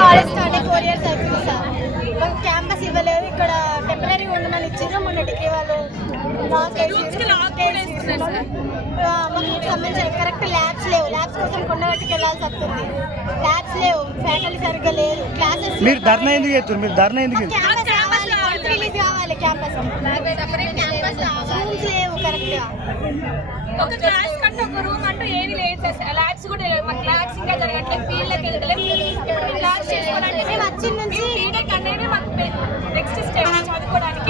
College start 4 years అవుతుంది sir. మాకు campus ఇవ్వలేదు. ఇక్కడ టెంపరీ ఉండమని ఇచ్చారు. మొన్న డిగ్రీ వాళ్ళు మాకు సంబంధించిన కరెక్ట్ ల్యాబ్స్ లేవు. ల్యాబ్స్ కోసం కొండగట్టుకు వెళ్ళాల్సి వస్తుంది. ల్యాబ్స్ లేవు, ఫ్యాకల్టీ సరిగ్గా లేదు. క్లాసెస్ మీరు ధర్నా ఎందుకు చేస్తారు? మీరు ధర్నా ఎందుకు క్యాంపస్ కావాలి, రిలీజ్ కావాలి. క్యాంపస్ రూమ్స్ లేవు కరెక్ట్ గా. ఒక క్లాస్ కంటే ఒక రూమ్ అంటూ ఏది లేదు సార్. ల్యాబ్స్ కూడా లేదు. మాకు ల్యాబ్స్ ఇంకా జరగట్లేదు. ఫీల్డ్కి వెళ్ళలేదు. క్లాస్ చేసుకోవాలంటే మేము వచ్చిన నుంచి బీటెక్ అనేది మాకు నెక్స్ట్ స్టెప్ చదువుకోవడానికి